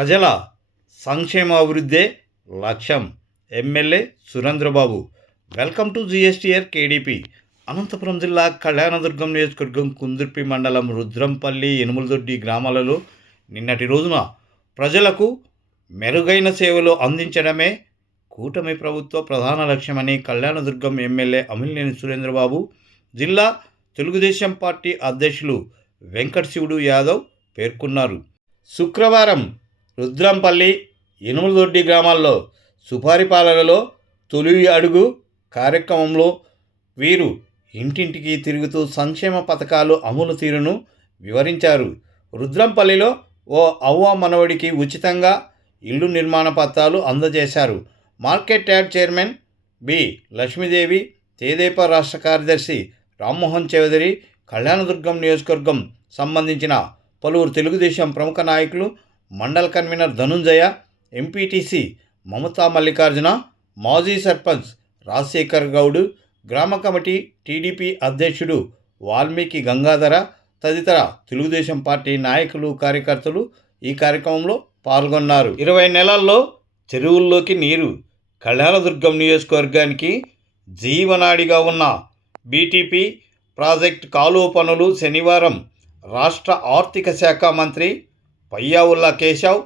ప్రజల సంక్షేమ అభివృద్ధే లక్ష్యం. MLA Surendrababu welcome to GSTR KDP. Anantapuram జిల్లా కళ్యాణదుర్గం నియోజకవర్గం కుందుర్పి మండలం రుద్రంపల్లి ఎనుములదొడ్డి గ్రామాలలో నిన్నటి రోజున ప్రజలకు మెరుగైన సేవలు అందించడమే కూటమి ప్రభుత్వ ప్రధాన లక్ష్యమని కళ్యాణదుర్గం ఎమ్మెల్యే అమిలినేని సురేంద్రబాబు జిల్లా తెలుగుదేశం పార్టీ అధ్యక్షులు వెంకట శివుడు యాదవ్ పేర్కొన్నారు. శుక్రవారం రుద్రంపల్లి ఎనుములదొడ్డి గ్రామాల్లో సుపరిపాలనలో తొలి అడుగు కార్యక్రమంలో వీరు ఇంటింటికి తిరుగుతూ సంక్షేమ పథకాలు అమలు తీరును వివరించారు. రుద్రంపల్లిలో ఓ అవ్వ మనవడికి ఉచితంగా ఇల్లు నిర్మాణ పత్రాలు అందజేశారు. Market yard chairman B. Lakshmidevi తేదేప రాష్ట్ర కార్యదర్శి రామ్మోహన్ చౌదరి కళ్యాణదుర్గం నియోజకవర్గం సంబంధించిన పలువురు తెలుగుదేశం ప్రముఖ నాయకులు మండల కన్వీనర్ ధనుంజయ ఎంపీటీసీ మమతా మల్లికార్జున మాజీ సర్పంచ్ రాజశేఖర్ గౌడ్ గ్రామ కమిటీ టీడీపీ అధ్యక్షుడు వాల్మీకి గంగాధర తదితర తెలుగుదేశం పార్టీ నాయకులు కార్యకర్తలు ఈ కార్యక్రమంలో పాల్గొన్నారు. ఇరవై నెలల్లో చెరువుల్లోకి నీరు కళ్యాణదుర్గం నియోజకవర్గానికి జీవనాడిగా ఉన్న బీటీపీ ప్రాజెక్ట్ కాలువ పనులు శనివారం రాష్ట్ర ఆర్థిక శాఖ మంత్రి పయ్యావుల్లా కేశవ్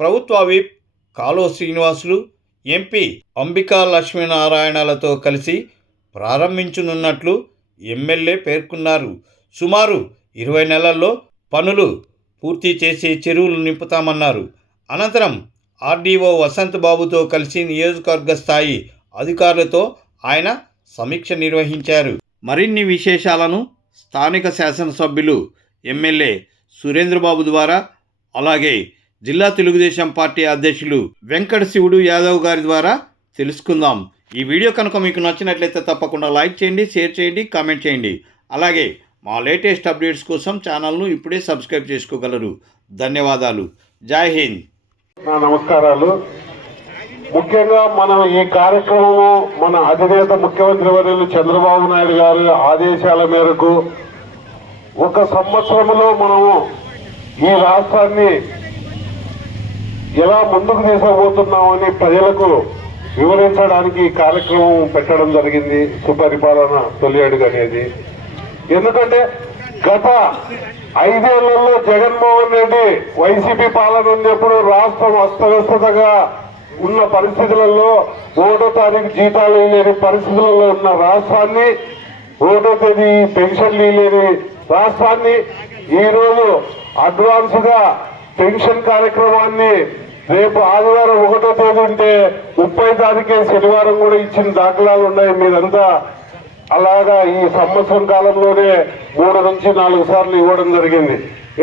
ప్రభుత్వ విప్ కాలో శ్రీనివాసులు ఎంపీ అంబికా లక్ష్మీనారాయణలతో కలిసి ప్రారంభించనున్నట్లు ఎమ్మెల్యే పేర్కొన్నారు. సుమారు ఇరవై నెలల్లో పనులు పూర్తి చేసి చెరువులు నింపుతామన్నారు. అనంతరం ఆర్డీఓ వసంత్ బాబుతో కలిసి నియోజకవర్గ స్థాయి అధికారులతో ఆయన సమీక్ష నిర్వహించారు. మరిన్ని విశేషాలను స్థానిక శాసనసభ్యులు ఎమ్మెల్యే సురేంద్రబాబు ద్వారా అలాగే జిల్లా తెలుగుదేశం పార్టీ అధ్యక్షులు వెంకట శివుడు యాదవ్ గారి ద్వారా తెలుసుకుందాం. ఈ వీడియో కనుక మీకు నచ్చినట్లయితే తప్పకుండా లైక్ చేయండి షేర్ చేయండి కామెంట్ చేయండి. అలాగే మా లేటెస్ట్ అప్డేట్స్ కోసం ఛానల్ను ఇప్పుడే సబ్స్క్రైబ్ చేసుకోగలరు. ధన్యవాదాలు. జై హింద్. నా నమస్కారాలు. ముఖ్యంగా మనం ఈ కార్యక్రమము మన అధినేత ముఖ్యమంత్రి వర్యులు చంద్రబాబు నాయుడు గారి ఆదేశాల మేరకు ఒక సంవత్సరంలో మనము ఈ రాష్ట్రాన్ని ఎలా ముందుకు తీసుకుపోతున్నామని ప్రజలకు వివరించడానికి కార్యక్రమం పెట్టడం జరిగింది సుపరిపాలన తొలి అడుగు అనేది. ఎందుకంటే గత ఐదేళ్ళలో జగన్మోహన్ రెడ్డి వైసీపీ పాలన ఉన్నప్పుడు రాష్ట్రం అస్తవ్యస్తగా ఉన్న పరిస్థితులలో ఒకటో తారీఖు జీతాలు లేని పరిస్థితులలో ఉన్న రాష్ట్రాన్ని ఒకటో తేదీ పెన్షన్లు లేని రాష్ట్రాన్ని ఈ రోజు అడ్వాన్స్గా పెన్షన్ కార్యక్రమాన్ని రేపు ఆదివారం ఒకటో తేదీ ఉంటే ముప్పై తారీఖే శనివారం కూడా ఇచ్చిన దాఖలాలు ఉన్నాయి. మీరంతా అలాగా ఈ సంవత్సరం కాలంలోనే మూడు నుంచి నాలుగు సార్లు ఇవ్వడం జరిగింది.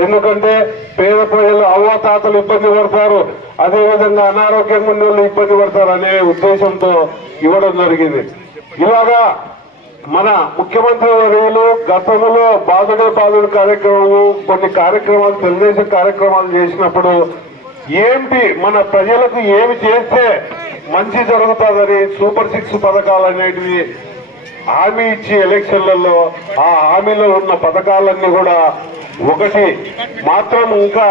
ఎందుకంటే పేద ప్రజలు అవ్వాతాతలు ఇబ్బంది పడతారు. అదేవిధంగా అనారోగ్యంగా ఉన్న వాళ్ళు ఇబ్బంది పడతారు అనే ఉద్దేశంతో ఇవ్వడం జరిగింది. ఇలాగా మన ముఖ్యమంత్రి వర్యులు గతంలో బాధుడే బాధుడు కార్యక్రమము కొన్ని కార్యక్రమాలు తెలుగుదేశం కార్యక్రమాలు చేసినప్పుడు ఏంటి మన ప్రజలకు ఏమి చేస్తే మంచి జరుగుతుందని సూపర్ సిక్స్ పథకాలు అనేటివి హామీ ఇచ్చి ఎలక్షన్లలో ఆ హామీలో ఉన్న పథకాలన్నీ కూడా ఒకటి మాత్రం ఇంకా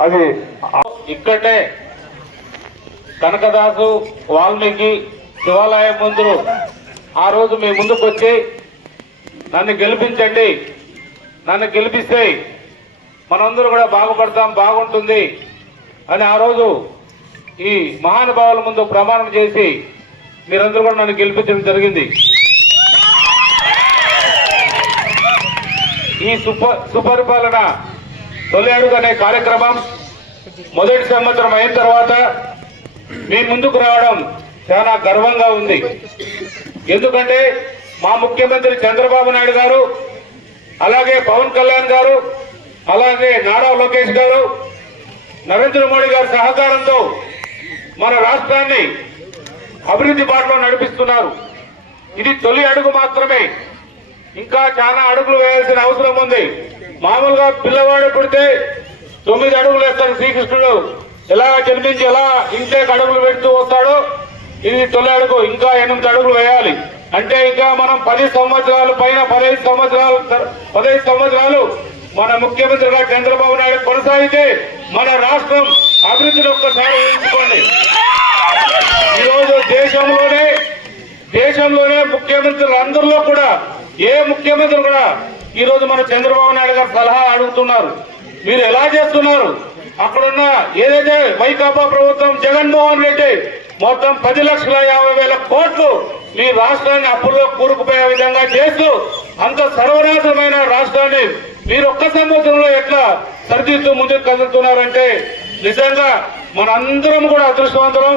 అది ఇక్కడే కనకదాసు వాల్మీకి శివాలయం ముందు ఆ రోజు మీ ముందుకు వచ్చి నన్ను గెలిపించండి నన్ను గెలిపిస్తే మనందరూ కూడా బాగుపడతాం బాగుంటుంది అని ఆ రోజు ఈ మహానుభావుల ముందు ప్రమాణం చేసి మీరందరూ కూడా నన్ను గెలిపించడం జరిగింది. ఈ సుప సుపరిపాలన తొలి అడుగు అనే కార్యక్రమం మొదటి సంవత్సరం అయిన తర్వాత మీ ముందుకు రావడం చాలా గర్వంగా ఉంది. ఎందుకంటే మా ముఖ్యమంత్రి చంద్రబాబు నాయుడు గారు అలాగే పవన్ కళ్యాణ్ గారు అలాగే నారా లోకేష్ గారు నరేంద్ర మోడీ గారి సహకారంతో మన రాష్ట్రాన్ని అభివృద్ధి బాటలో నడిపిస్తున్నారు. ఇది తొలి అడుగు మాత్రమే. ఇంకా చాలా అడుగులు వేయాల్సిన అవసరం ఉంది. మామూలుగా పిల్లవాడు పుడితే తొమ్మిది అడుగులు వేస్తాడు శ్రీకృష్ణుడు. ఎలా జన్మించి ఎలా ఇంట్లోకి అడుగులు పెడుతూ వస్తాడో ఇది తొలి అడుగు ఇంకా ఎనిమిది అడుగులు వేయాలి. అంటే ఇంకా మనం పది సంవత్సరాల పైన పదహైదు సంవత్సరాలు పదహైదు సంవత్సరాలు మన ముఖ్యమంత్రిగా చంద్రబాబు నాయుడు కొనసాగితే మన రాష్ట్రం అభివృద్ధిని ఒక్కసారి ఊహించుకోండి. ఈరోజు దేశంలోనే దేశంలోనే ముఖ్యమంత్రులు అందరిలో కూడా ఏ ముఖ్యమంత్రి కూడా ఈరోజు మన చంద్రబాబు నాయుడు గారు సలహా అడుగుతున్నారు. మీరు ఎలా చేస్తున్నారు? అక్కడున్న ఏదైతే వైకాపా ప్రభుత్వం జగన్మోహన్ రెడ్డి మొత్తం పది లక్షల యాభై వేల కోట్లు మీ రాష్ట్రాన్ని అప్పుల్లో కూరుకుపోయే విధంగా చేస్తూ అంత సర్వనాశమైన రాష్ట్రాన్ని మీరు ఒక్క సంవత్సరంలో ఎట్లా సరిదిద్దుతూ ముందుకు కదులుతున్నారంటే నిజంగా మనందరం కూడా అదృష్టవంతరం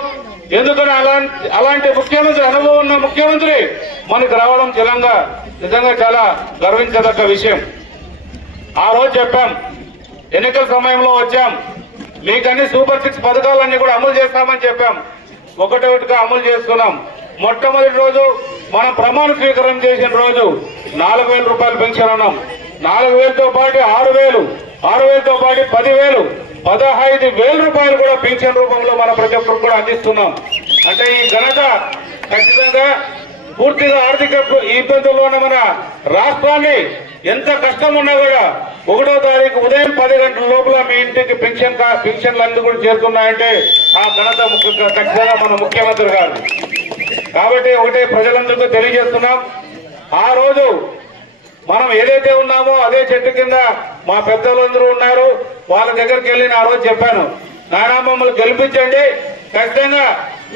ఎందుకని అలాంటి అలాంటి ముఖ్యమంత్రి అనుభవం ఉన్న ముఖ్యమంత్రి మనకు రావడం తెలంగా నిజంగా చాలా గర్వించదగ్గ విషయం. ఆ రోజు చెప్పాం ఎన్నికల సమయంలో వచ్చాం. మీకన్నీ సూపర్ సిక్స్ పథకాలన్నీ కూడా అమలు చేస్తామని చెప్పాం. ఒకటొకటిగా అమలు చేస్తున్నాం. మొట్టమొదటి రోజు మనం ప్రమాణ స్వీకారం చేసిన రోజు నాలుగు వేల రూపాయలు పెన్షన్ అన్నాం. నాలుగు వేలతో పాటు ఆరు వేలు ఆరు వేలతో పాటు పదివేలు పదహైదు వేల రూపాయలు కూడా పెన్షన్ రూపంలో మన ప్రతి ఒక్కరు కూడా అందిస్తున్నాం. అంటే ఈ ఘనత ఖచ్చితంగా పూర్తిగా ఆర్థిక ఇబ్బందుల్లోనే మన రాష్ట్రాన్ని ఎంత కష్టం ఉన్నా కూడా ఒకటో తారీఖు ఉదయం పది గంటల లోపల మీ ఇంటికి పెన్షన్ పెన్షన్లు అన్ని కూడా చేరుతున్నాయంటే ఆ ఘనత ఖచ్చితంగా మన ముఖ్యమంత్రి గారు కాబట్టి ఒకటే ప్రజలందరికీ తెలియజేస్తున్నాం. ఆ రోజు మనం ఏదైతే ఉన్నామో అదే చెట్టు కింద మా పెద్దలందరూ ఉన్నారు. వాళ్ళ దగ్గరికి వెళ్ళి నేను ఆ రోజు చెప్పాను. నాయనా మమ్మల్ని గెలిపించండి. ఖచ్చితంగా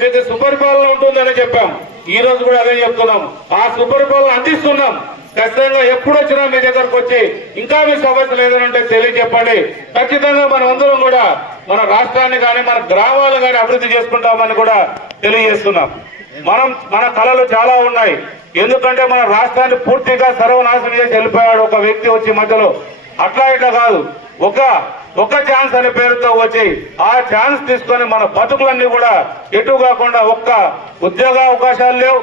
మీకు సుపరిపాలన ఉంటుందని చెప్పాం. ఈ రోజు కూడా అదే చెప్తున్నాం. ఆ సుపరిపాలన అందిస్తున్నాం. ఖచ్చితంగా ఎప్పుడు వచ్చినా మీ దగ్గరకు వచ్చి ఇంకా మీ సమస్యలు లేదనంటే తెలియజెప్పండి ఖచ్చితంగా మన అందరం కూడా మన రాష్ట్రాన్ని కానీ మన గ్రామాలు కానీ అభివృద్ధి చేసుకుంటామని కూడా తెలియజేస్తున్నాం. మనం మన కళలు చాలా ఉన్నాయి. ఎందుకంటే మన రాష్ట్రాన్ని పూర్తిగా సర్వనాశనం చేసి వెళ్ళిపోయాడు ఒక వ్యక్తి వచ్చి మధ్యలో. అట్లా ఇట్లా కాదు. ఒక ఒక ఛాన్స్ అనే పేరుతో వచ్చి ఆ ఛాన్స్ తీసుకొని మన బతుకులన్నీ కూడా ఎటు కాకుండా ఒక్క ఉద్యోగ అవకాశాలు లేవు.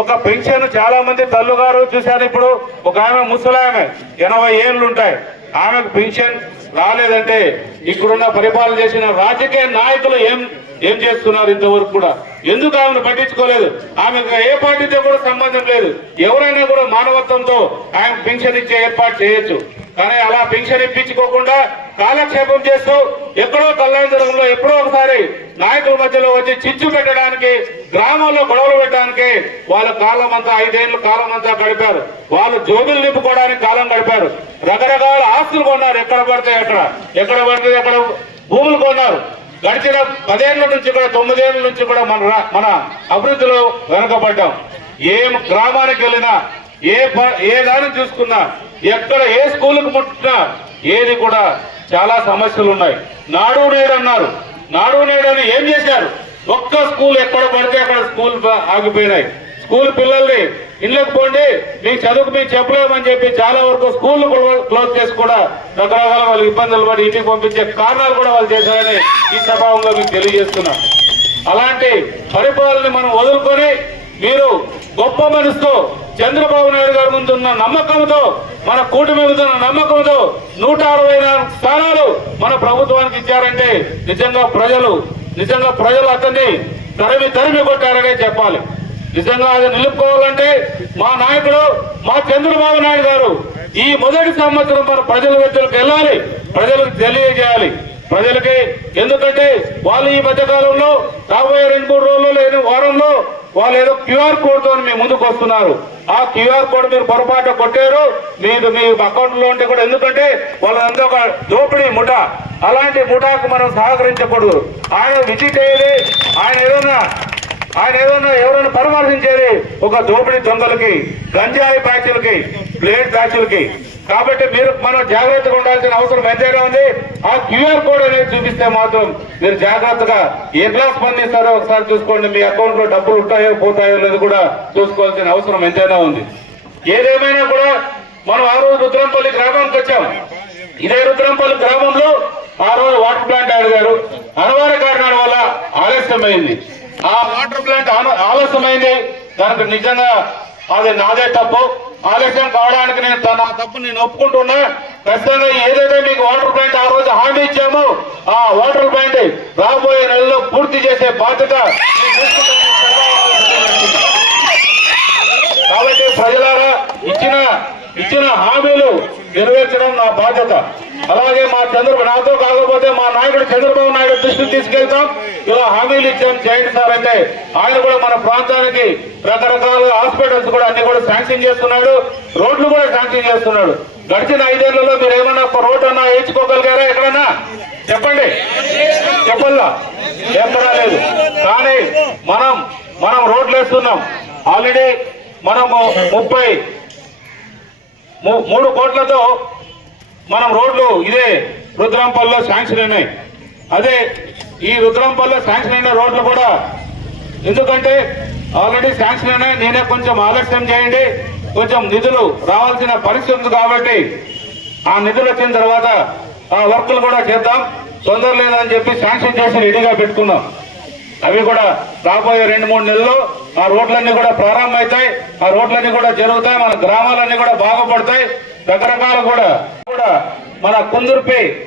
ఒక పెన్షన్ చాలా మంది తల్లుగారు చూశారు ఇప్పుడు. ఒక ఆమె ముసలామె ఎనభై ఏళ్ళు ఉంటాయి. ఆమెకు పెన్షన్ రాలేదంటే ఇక్కడున్న పరిపాలన చేసిన రాజకీయ నాయకులు ఏం ఏం చేస్తున్నారు ఇంతవరకు కూడా? ఎందుకు ఆమెను పట్టించుకోలేదు? ఆమె ఏ పార్టీతో కూడా సంబంధం లేదు. ఎవరైనా కూడా మానవత్వంతో ఆమె పెన్షన్ ఇచ్చే ఏర్పాటు చేయొచ్చు. కానీ అలా పెన్షన్ ఇప్పించుకోకుండా కాలక్షేపం చేస్తూ ఎక్కడో కళ్యాణంలో ఎప్పుడో ఒకసారి నాయకుల మధ్యలో వచ్చి చిచ్చు పెట్టడానికి గ్రామంలో గొడవలు పెట్టడానికి వాళ్ళ కాలం అంతా ఐదేళ్ళు కాలం అంతా గడిపారు. వాళ్ళు జోబులు నింపుకోవడానికి కాలం గడిపారు. రకరకాల ఆస్తులు కొన్నారు. ఎక్కడ పడితే ఎక్కడ ఎక్కడ పడితే ఎక్కడ భూములు కొన్నారు. గడిచిన పదేళ్ళ నుంచి కూడా తొమ్మిదేళ్ళ నుంచి కూడా మన మన అభివృద్ధిలో వెనకబడ్డాం. ఏ గ్రామానికి వెళ్ళినా ఏ ఏ దాన్ని చూసుకున్నా ఎక్కడ ఏ స్కూల్కి ముట్టినా ఏది కూడా చాలా సమస్యలు ఉన్నాయి నాడు నేడు అన్నారు. నాడు నేడు అని ఏం చేశారు? ఒక్క స్కూల్ ఎక్కడ పడితే అక్కడ స్కూల్ ఆగిపోయినాయి. స్కూల్ పిల్లల్ని ఇళ్ళకి పోండి మీకు చదువుకు మేము చెప్పలేమని చెప్పి చాలా వరకు స్కూల్ క్లోజ్ చేసి కూడా రకరకాల వాళ్ళకి ఇబ్బందులు పడి ఇంటికి పంపించే కారణాలు కూడా వాళ్ళు చేశారని ఈ సభావంలో మీకు తెలియజేస్తున్నాం. అలాంటి పరిపాలన మనం వదులుకొని మీరు గొప్ప మనసుతో చంద్రబాబు నాయుడు గారి ముందున్న నమ్మకంతో మన కూటమి మీద ఉన్న నమ్మకంతో నూట అరవై నాలుగు స్థానాలు మన ప్రభుత్వానికి ఇచ్చారంటే నిజంగా ప్రజలు నిజంగా ప్రజలు అతన్ని తరిమి తరిమి కొట్టారనే చెప్పాలి. నిజంగా అది నిలుపుకోవాలంటే మా నాయకుడు మా చంద్రబాబు నాయుడు గారు ఈ మొదటి సంవత్సరం మన ప్రజల వద్దకు వెళ్ళాలి. ప్రజలకు తెలియజేయాలి. ప్రజలకి ఎందుకంటే వాళ్ళు ఈ మధ్యకాలంలో రాబోయే రెండు మూడు రోజుల్లో లేని వారంలో వాళ్ళు ఏదో క్యూఆర్ కోడ్తో మీ ముందుకు వస్తున్నారు. ఆ క్యూఆర్ కోడ్ మీరు పొరపాటు కొట్టారు మీరు మీ అకౌంట్లో ఉంటే కూడా ఎందుకంటే వాళ్ళంతా ఒక దోపిడీ ముఠ. అలాంటి ముఠాకు మనం సహకరించకూడదు. ఆయన విజిట్ అయ్యేది ఆయన ఏదైనా ఆయన ఏదైనా ఎవరైనా పరామర్శించేది ఒక దోపిడీ దొంగలకి గంజాయి బ్యాచ్లకి ప్లేట్ బ్యాచ్లకి కాబట్టి మీరు మనం జాగ్రత్తగా ఉండాల్సిన అవసరం ఎంతైనా ఉంది. ఆ క్యూఆర్ కోడ్ అనేది చూపిస్తే మాత్రం మీరు జాగ్రత్తగా ఎట్లా స్పందిస్తారో ఒకసారి చూసుకోండి. మీ అకౌంట్లో డబ్బులు ఉంటాయో పోతాయో లేదు కూడా చూసుకోవాల్సిన అవసరం ఎంతైనా ఉంది. ఏదేమైనా కూడా మనం ఆ రోజు రుద్రంపల్లి గ్రామానికి వచ్చాం. ఇదే రుద్రంపల్లి గ్రామంలో ఆ రోజు వాటర్ ప్లాంట్ అడిగారు అనవార కారణాల వల్ల ఆలస్యమైంది. ఆ వాటర్ ప్లాంట్ ఆలస్యమైంది. దానికి నిజంగా అది నాదే తప్పు. ఆలస్యం కావడానికి నేను తన నా తప్పు నేను ఒప్పుకుంటున్నా. ఖచ్చితంగా ఏదైతే మీకు వాటర్ ప్లాంట్ ఆ రోజు హామీ ఇచ్చామో ఆ వాటర్ ప్లాంట్ రాబోయే నెలలో పూర్తి చేసే బాధ్యత కాబట్టి ప్రజలారా ఇచ్చిన ఇచ్చిన హామీలు నెరవేర్చడం నా బాధ్యత. అలాగే మా చంద్రబాబు నాతో కాకపోతే మా నాయకుడు చంద్రబాబు నాయుడు దృష్టికి తీసుకెళ్తాం. ఇలా హామీలు ఇచ్చాం. చేయండి సార్ అంటే ఆయన కూడా మన ప్రాంతానికి రకరకాల హాస్పిటల్స్ కూడా అన్ని కూడా శాంక్షన్ చేస్తున్నాడు. రోడ్లు కూడా శాంక్షన్ చేస్తున్నాడు. గడిచిన ఐదేళ్ళలో మీరు ఏమన్నా రోడ్డు రోడ్ అన్నా వేయించుకోగలిగారా ఎక్కడైనా చెప్పండి. చెప్పల్లా. ఎక్కడా లేదు. కానీ మనం మనం రోడ్లు వేస్తున్నాం ఆల్రెడీ మనము ముప్పై మూడు కోట్లతో మనం రోడ్లు ఇదే రుద్రాంపల్లో శాంక్షన్ అయినాయి. అదే ఈ రుద్రంపల్లిలో శాంక్షన్ అయిన రోడ్లు కూడా ఎందుకంటే ఆల్రెడీ శాంక్షన్ అయినాయి. నేనే కొంచెం ఆలస్యం చేయండి. కొంచెం నిధులు రావాల్సిన పరిస్థితి ఉంది కాబట్టి ఆ నిధులు వచ్చిన తర్వాత ఆ వర్కులు కూడా చేద్దాం. తొందర లేదని చెప్పి శాంక్షన్ చేసి రెడీగా పెట్టుకున్నాం. అవి కూడా రాబోయే రెండు మూడు నెలల్లో ఆ రోడ్లన్నీ కూడా ప్రారంభమవుతాయి. ఆ రోడ్లన్నీ కూడా జరుగుతాయి. మన గ్రామాలన్నీ కూడా బాగుపడతాయి. రకరకాల కూడా. కూడా మన కుందుర్పి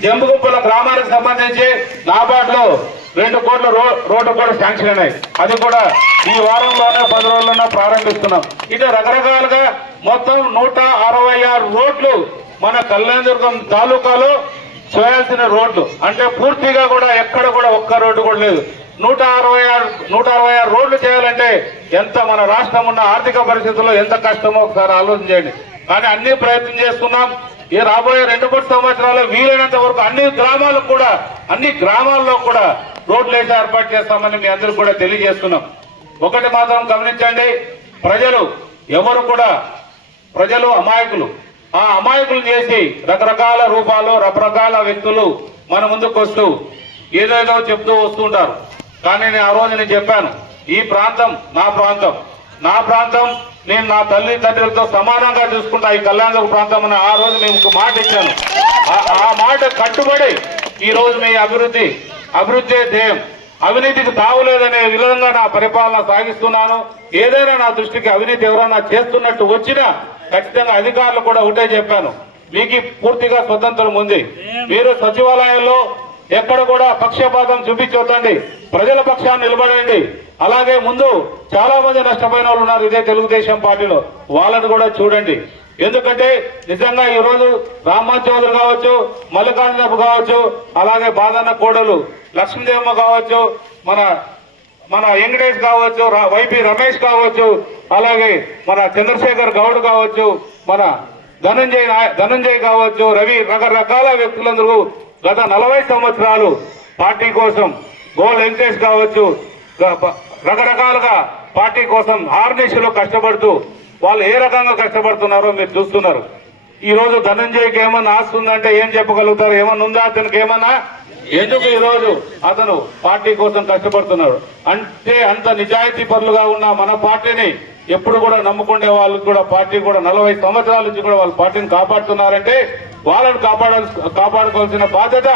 జంబుగుప్పల గ్రామానికి సంబంధించి నాబార్డులో రెండు కోట్ల రో రోడ్డు కూడా శాంక్షన్ అయినాయి. అది కూడా ఈ వారంలోనే పది రోజుల్లోనే ప్రారంభిస్తున్నాం. ఇటు రకరకాలుగా మొత్తం నూట అరవై ఆరు రోడ్లు మన కళ్యాణదుర్గం తాలూకాలో చేయాల్సిన రోడ్లు. అంటే పూర్తిగా కూడా ఎక్కడ కూడా ఒక్క రోడ్డు కూడా లేదు. నూట అరవై ఆరు నూట అరవై ఆరు రోడ్లు చేయాలంటే ఎంత మన రాష్ట్రం ఉన్న ఆర్థిక పరిస్థితుల్లో ఎంత కష్టమో ఒకసారి ఆలోచన చేయండి. కానీ అన్ని ప్రయత్నం చేస్తున్నాం. ఈ రాబోయే రెండు మూడు సంవత్సరాలు వీలైనంత వరకు అన్ని గ్రామాలకు కూడా అన్ని గ్రామాల్లో కూడా రోడ్లు వేసి ఏర్పాటు చేస్తామని మీ అందరికి కూడా తెలియజేస్తున్నాం. ఒకటి మాత్రం గమనించండి. ప్రజలు ఎవరు కూడా ప్రజలు అమాయకులు. ఆ అమాయకులు చేసి రకరకాల రూపాలు రకరకాల వ్యక్తులు మన ముందుకు వస్తూ ఏదేదో చెప్తూ వస్తుంటారు కానీ నేను ఆ రోజు నేను చెప్పాను ఈ ప్రాంతం నా ప్రాంతం. నా ప్రాంతం నేను నా తల్లి తండ్రులతో సమానంగా చూసుకుంటా ఈ కళ్యాణ ప్రాంతం అని ఆ రోజు నేను ఒక మాట ఇచ్చాను. ఆ- ఆ మాట కట్టుబడి ఈ రోజు మీ అభివృద్ధి అభివృద్ధి ధ్యేయం. అవినీతికి తావులేదనే విధంగా నా పరిపాలన సాగిస్తున్నాను. ఏదైనా నా దృష్టికి అవినీతి ఎవరైనా చేస్తున్నట్టు వచ్చినా ఖచ్చితంగా అధికారులు కూడా ఒకటే చెప్పాను. మీకు పూర్తిగా స్వతంత్రం ఉంది. మీరు సచివాలయంలో ఎక్కడ కూడా పక్షపాతం చూపించొద్దండి. ప్రజల పక్షాన్ని నిలబడండి. అలాగే ముందు చాలా మంది నష్టపోయిన వాళ్ళు ఉన్నారు ఇదే తెలుగుదేశం పార్టీలో. వాళ్ళని కూడా చూడండి. ఎందుకంటే నిజంగా ఈ రోజు రామ్మోహన్ కావచ్చు మల్లికార్జునపు కావచ్చు అలాగే బాదన్న కోడలు లక్ష్మీదేవమ్మ కావచ్చు మన మన వెంకటేష్ కావచ్చు వైపి రమేష్ కావచ్చు అలాగే మన చంద్రశేఖర్ గౌడ్ కావచ్చు మన ధనంజయ్ ధనంజయ్ కావచ్చు రవి రకరకాల వ్యక్తులందరూ గత నలభై సంవత్సరాలు పార్టీ కోసం గోల్ వెంకటేష్ కావచ్చు రకరకాలుగా పార్టీ కోసం ఆర్నిషలో కష్టపడుతూ వాళ్ళు ఏ రకంగా కష్టపడుతున్నారో మీరు చూస్తున్నారు. ఈ రోజు ధనంజయ్కి ఏమన్నా ఆస్తి ఉందంటే ఏం చెప్పగలుగుతారు? ఏమన్నా ఉందా అతనికి ఏమన్నా? ఎందుకు ఈ రోజు అతను పార్టీ కోసం కష్టపడుతున్నాడు? అంటే అంత నిజాయితీ పరులుగా ఉన్న మన పార్టీని ఎప్పుడు కూడా నమ్ముకునే వాళ్ళకి కూడా పార్టీ కూడా నలభై సంవత్సరాల నుంచి కూడా వాళ్ళ పార్టీని కాపాడుతున్నారంటే వాళ్ళని కాపాడాల్సి కాపాడుకోవాల్సిన బాధ్యత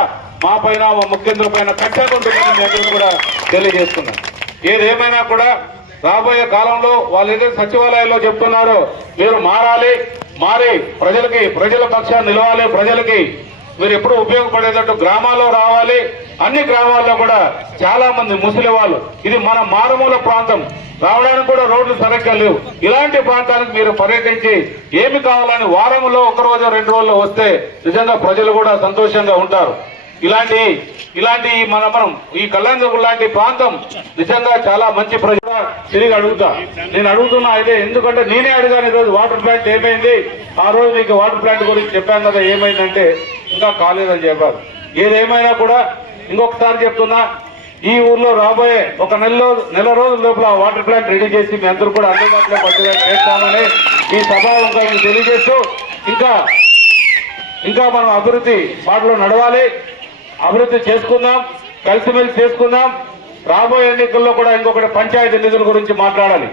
మా పైన మా ముఖ్యమంత్రి పైన కట్టకుంటుందని కూడా తెలియజేస్తున్నాను ఏదేమైనా కూడా రాబోయే కాలంలో వాళ్ళు ఏదైతే సచివాలయాల్లో చెప్తున్నారో మీరు మారాలి మారి ప్రజలకి ప్రజల పక్షాన్ని నిలవాలి ప్రజలకి మీరు ఎప్పుడు ఉపయోగపడేటట్టు గ్రామాల్లో రావాలి. అన్ని గ్రామాల్లో కూడా చాలా మంది ముసలి వాళ్ళు ఇది మన మారుమూల ప్రాంతం. రావడానికి కూడా రోడ్లు సరిగ్గా లేవు. ఇలాంటి ప్రాంతానికి మీరు పర్యటించి ఏమి కావాలని వారంలో ఒక రోజు రెండు రోజులు వస్తే నిజంగా ప్రజలు కూడా సంతోషంగా ఉంటారు. ఇలాంటి ఇలాంటి మన మనం ఈ కళ్యాణదుర్గం లాంటి ప్రాంతం నిజంగా చాలా మంచి ప్రజలు తిరిగి అడుగుతా. నేను అడుగుతున్నా అయితే ఎందుకంటే నేనే అడిగాను ఈరోజు వాటర్ ప్లాంట్ ఏమైంది? ఆ రోజు మీకు వాటర్ ప్లాంట్ గురించి చెప్పాను కదా ఏమైందంటే ఇంకా కాలేదని చెప్పారు. ఏదేమైనా కూడా ఇంకొకసారి చెప్తున్నా ఈ ఊర్లో రాబోయే ఒక నెలలో నెల రోజుల లోపల వాటర్ ప్లాంట్ రెడీ చేసి మీ అందరూ కూడా అందుబాటులో పట్టుగా చేస్తామని ఈ సభాముఖంగా మీకు తెలియజేస్తూ ఇంకా ఇంకా మనం అభివృద్ధి బాటలో నడవాలి. అభివృద్ధి చేసుకుందాం కలిసిమెలిసి చేసుకుందాం. రాబోయే ఎన్నికల్లో కూడా ఇంకొకటి పంచాయతీ నిధుల గురించి మాట్లాడాలి.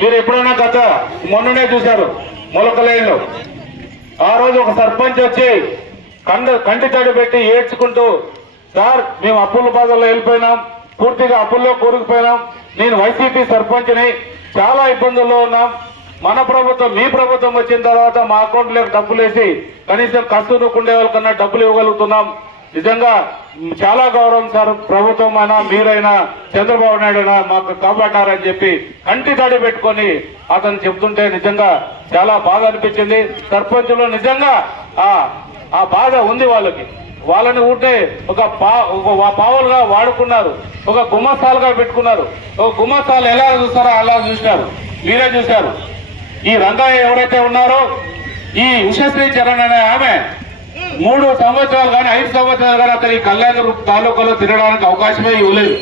మీరు ఎప్పుడైనా గత మొన్ననే చూశారు మొలకలేళ్ళు ఆ రోజు ఒక సర్పంచ్ వచ్చి కండ కంటి తడి పెట్టి ఏడ్చుకుంటూ సార్ మేము అప్పుల బాధల్లో వెళ్ళిపోయినాం పూర్తిగా అప్పుల్లో కూరుకుపోయినాం. నేను వైసీపీ సర్పంచ్ని చాలా ఇబ్బందుల్లో ఉన్నాం. మన ప్రభుత్వం మీ ప్రభుత్వం వచ్చిన తర్వాత మా అకౌంట్లోకి డబ్బులు వేసి కనీసం కస్తూరుకుండే వాళ్ళకన్నా డబ్బులు ఇవ్వగలుగుతున్నాం. నిజంగా చాలా గౌరవం సార్. ప్రభుత్వం అయినా మీరైనా చంద్రబాబు నాయుడు అయినా మాకు కాపాడారని చెప్పి కంటి తడి పెట్టుకొని అతను చెప్తుంటే నిజంగా చాలా బాధ అనిపించింది. సర్పంచులు నిజంగా ఆ ఆ బాధ ఉంది వాళ్ళకి. వాళ్ళని ఉంటే ఒక పా ఒక వా- పావులుగా వాడుకున్నారు. ఒక గుమ్మస్తాలుగా పెట్టుకున్నారు. ఒక గుమ్మస్తాలు ఎలా చూస్తారో అలా చూసినారు. మీరే చూశారు. ఈ రంగయ్య ఎవరైతే ఉన్నారో ఈ ఉషశ్రీ చరణ్ అనే ఆమె మూడు సంవత్సరాలు కానీ ఐదు సంవత్సరాలు కానీ అతని కళ్యాణ తాలూకాలో తిరగడానికి అవకాశమే ఇవ్వలేదు.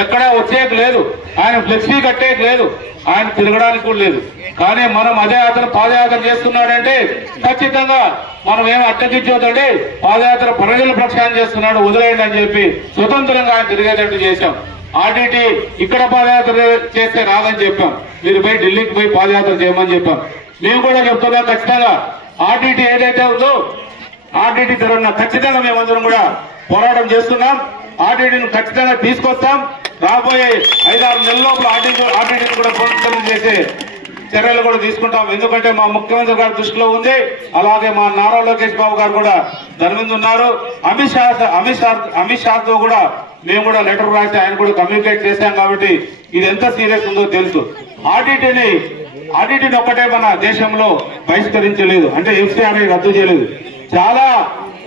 ఎక్కడా వచ్చేకి లేదు. ఆయన ఫ్లెక్సీ కట్టేకి లేదు. ఆయన తిరగడానికి కూడా లేదు. కానీ మనం అదే అతను పాదయాత్ర చేస్తున్నాడంటే ఖచ్చితంగా మనం ఏం అట్టగించోదండి పాదయాత్ర ప్రజల ప్రక్షాళన చేస్తున్నాడు వదిలేయండి అని చెప్పి స్వతంత్రంగా ఆయన తిరిగేటట్టు చేశాం. ఆర్టీటీ ఇక్కడ పాదయాత్ర చేస్తే రాదని చెప్పాం. మీరు పోయి ఢిల్లీకి పోయి పాదయాత్ర చేయమని చెప్పాం. మేము కూడా చెప్తున్నాం ఖచ్చితంగా. ఆర్టీటీ ఏదైతే ఉందో ఆర్టీటీ తరఫున ఖచ్చితంగా మేమందరం కూడా పోరాటం చేస్తున్నాం. ఆర్టీటీని ఖచ్చితంగా తీసుకొస్తాం. రాబోయే ఐదారు నెలల లోపల ఆర్టీటీ కూడా పునరుద్ధరణ చేసే చర్యలు కూడా తీసుకుంటాం. ఎందుకంటే మా ముఖ్యమంత్రి గారి దృష్టిలో ఉంది. అలాగే మా నారా లోకేష్ బాబు గారు కూడా దాని మీద ఉన్నారు. అమిత్ షా అమిత్ షా అమిత్ షాతో కూడా మేము కూడా లెటర్ రాసి ఆయన కూడా కమ్యూనికేట్ చేశాం కాబట్టి ఇది ఎంత సీరియస్ ఉందో తెలుసు. ఆర్డీటీని ఆర్డీటీని ఒక్కటే మన దేశంలో బహిష్కరించలేదు. అంటే ఎఫ్సిఆర్ఐ రద్దు చేయలేదు. చాలా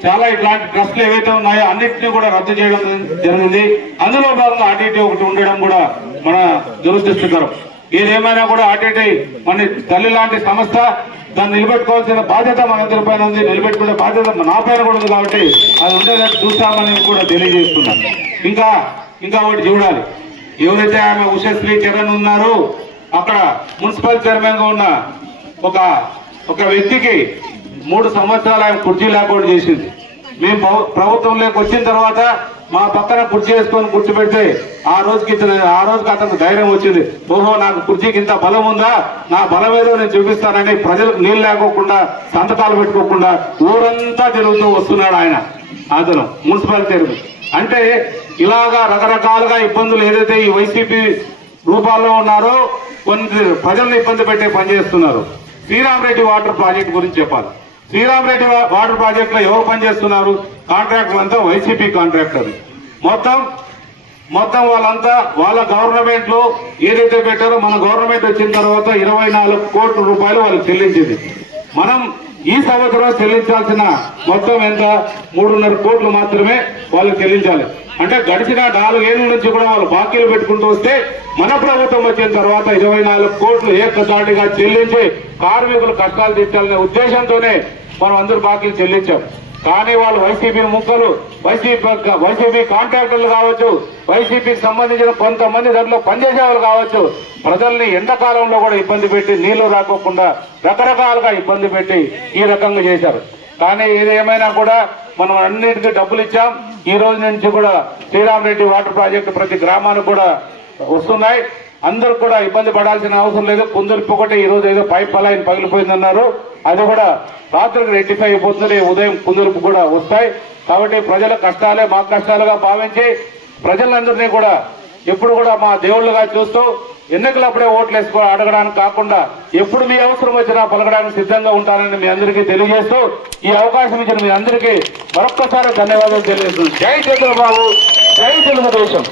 చాలా ఇట్లాంటి ట్రస్ట్లు ఏవైతే ఉన్నాయో అన్నింటినీ కూడా రద్దు చేయడం జరిగింది. అందులో భాగంగా ఆర్టీటీ ఒకటి ఉండడం కూడా మన దురదృష్టకరం ఏదేమైనా కూడా ఆర్టీటీ మన తల్లి లాంటి సంస్థ దాన్ని నిలబెట్టుకోవాల్సిన బాధ్యత మనందరి పైన ఉంది నిలబెట్టుకునే బాధ్యత నా పైన కూడా ఉంది కాబట్టి అది ఉండేటట్టు చూస్తామని కూడా తెలియజేస్తున్నాను ఇంకా ఇంకా ఒకటి చూడాలి. ఎవరైతే ఆమె ఉషశ్రీ చరణ్ ఉన్నారో అక్కడ మున్సిపల్ చైర్మన్గా ఉన్న ఒక ఒక వ్యక్తికి మూడు సంవత్సరాలు ఆయన కుర్చీ లేకుండా చేసింది. మేము ప్రభుత్వంలోకి వచ్చిన తర్వాత మా పక్కన కుర్చీ వేసుకొని కూర్చోబెడితే ఆ రోజుకి ఆ రోజుకి అతనికి ధైర్యం వచ్చింది. ఓహో నాకు కుర్చీకి ఇంత బలం ఉందా? నా బలం ఏదో నేను చూపిస్తానని ప్రజలకు నీళ్ళు లేకోకుండా సంతకాలు పెట్టుకోకుండా ఊరంతా తిరుగుతూ వస్తున్నాడు ఆయన. అతను మున్సిపల్ అంటే ఇలాగా రకరకాలుగా ఇబ్బందులు ఏదైతే ఈ వైసీపీ రూపాల్లో ఉన్నారో కొన్ని ప్రజలను ఇబ్బంది పెట్టే పనిచేస్తున్నారు శ్రీరామరెడ్డి వాటర్ ప్రాజెక్ట్ గురించి చెప్పాలి. శ్రీరామరెడ్డి వాటర్ ప్రాజెక్టులో ఎవరు పనిచేస్తున్నారు? కాంట్రాక్టర్ అంతా వైసీపీ కాంట్రాక్టర్ మొత్తం మొత్తం వాళ్ళంతా వాళ్ళ గవర్నమెంట్లో ఏదైతే పెట్టారో మన గవర్నమెంట్ వచ్చిన తర్వాత ఇరవై నాలుగు కోట్ల రూపాయలు వాళ్ళకి చెల్లించింది. మనం ఈ సంవత్సరం చెల్లించాల్సిన మొత్తం ఎంత? మూడున్నర కోట్లు మాత్రమే వాళ్ళకి చెల్లించాలి. అంటే గడిచిన నాలుగేళ్ళ నుంచి కూడా వాళ్ళు బాకీలు పెట్టుకుంటూ వస్తే మన ప్రభుత్వం వచ్చిన తర్వాత ఇరవై నాలుగు కోట్లు ఏకదాటిగా చెల్లించి కార్మికులు కష్టాలు తీర్చాలనే ఉద్దేశంతోనే మనం అందరూ బాకీలు చెల్లించాం. కానీ వాళ్ళు వైసీపీ ముక్కలు వైసీపీ వైసీపీ కాంట్రాక్టర్లు కావచ్చు వైసీపీకి సంబంధించిన కొంతమంది దాంట్లో పనిచేసే వాళ్ళు కావచ్చు ప్రజల్ని ఎండాకాలంలో కూడా ఇబ్బంది పెట్టి నీళ్ళు రాకోకుండా రకరకాలుగా ఇబ్బంది పెట్టి ఈ రకంగా చేశారు. కానీ ఏదేమైనా కూడా మనం అన్నిటికీ డబ్బులు ఇచ్చాం. ఈ రోజు నుంచి కూడా శ్రీరామరెడ్డి వాటర్ ప్రాజెక్టు ప్రతి గ్రామానికి కూడా వస్తున్నాయి. అందరూ కూడా ఇబ్బంది పడాల్సిన అవసరం లేదు. కుందరిపి ఒకటి ఈ రోజు ఏదో పైప్ లైన్ పగిలిపోయిందన్నారు. అది కూడా రాత్రికి రెక్టిఫై అయిపోతుంది ఉదయం కుందరిపు కూడా వస్తాయి. కాబట్టి ప్రజల కష్టాలే మా కష్టాలుగా భావించి ప్రజలందరినీ కూడా ఎప్పుడు కూడా మా దేవుళ్ళుగా చూస్తూ ఎన్నికలప్పుడే ఓట్లు వేసుకో అడగడానికి కాకుండా ఎప్పుడు మీ అవసరం వచ్చినా పలకడానికి సిద్ధంగా ఉంటానని మీ అందరికీ తెలియజేస్తూ ఈ అవకాశం ఇచ్చిన మీ అందరికీ మరొక్కసారి ధన్యవాదాలు తెలియజేస్తున్నాను. జై చంద్రబాబు జై తెలుగుదేశం.